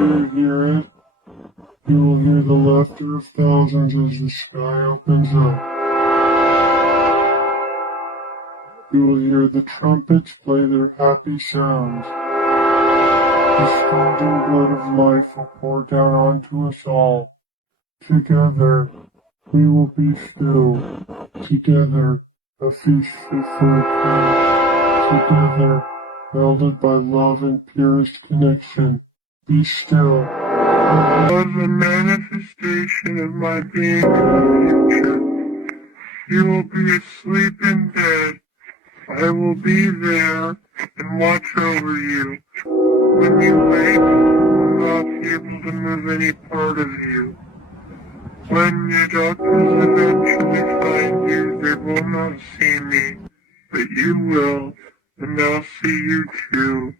Do you hear it? You will hear the laughter of thousands as the sky opens up. You will hear the trumpets play their happy sounds. The scalding blood of life will pour down onto us all. Together, we will be still. Together, a feast fit for a king. Together, melded by love and purest connection. Be still. Was a manifestation of my being in the future. You will be asleep in bed. I will be there and watch over you. When you wake, I will not be able to move any part of you. When the doctors eventually find you, they will not see me, but you will, and I'll see you too.